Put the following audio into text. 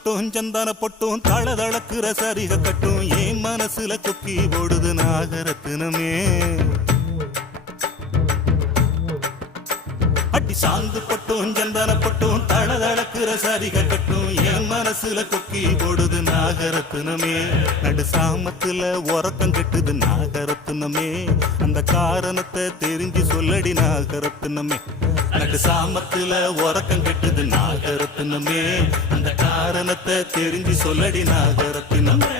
பொட்டும் சந்தான பொட்டும் தளதளக்குற சரிக கட்டும் என் மனசுல கொக்கி ஓடுது நாகரத்தினமே அடி சாந்து பொட்டும் சந்தான பொட்டும் தளதளக்குற சரிக கட்டும் என் மனசுல கொக்கி ஓடுது நாகரத்தினமே நடு சாமத்துல உறக்கம் கெட்டுது நாகரத்தினமே அந்த காரணத்தை தெரிஞ்சு சொல்லடி நாகரத்தினமே நடு சாமத்துல உறக்கம் கெட்டுது நாகரத்தினமே அந்த காரணத்தை தெரிஞ்சு சொல்லடி நாகரத்தினமே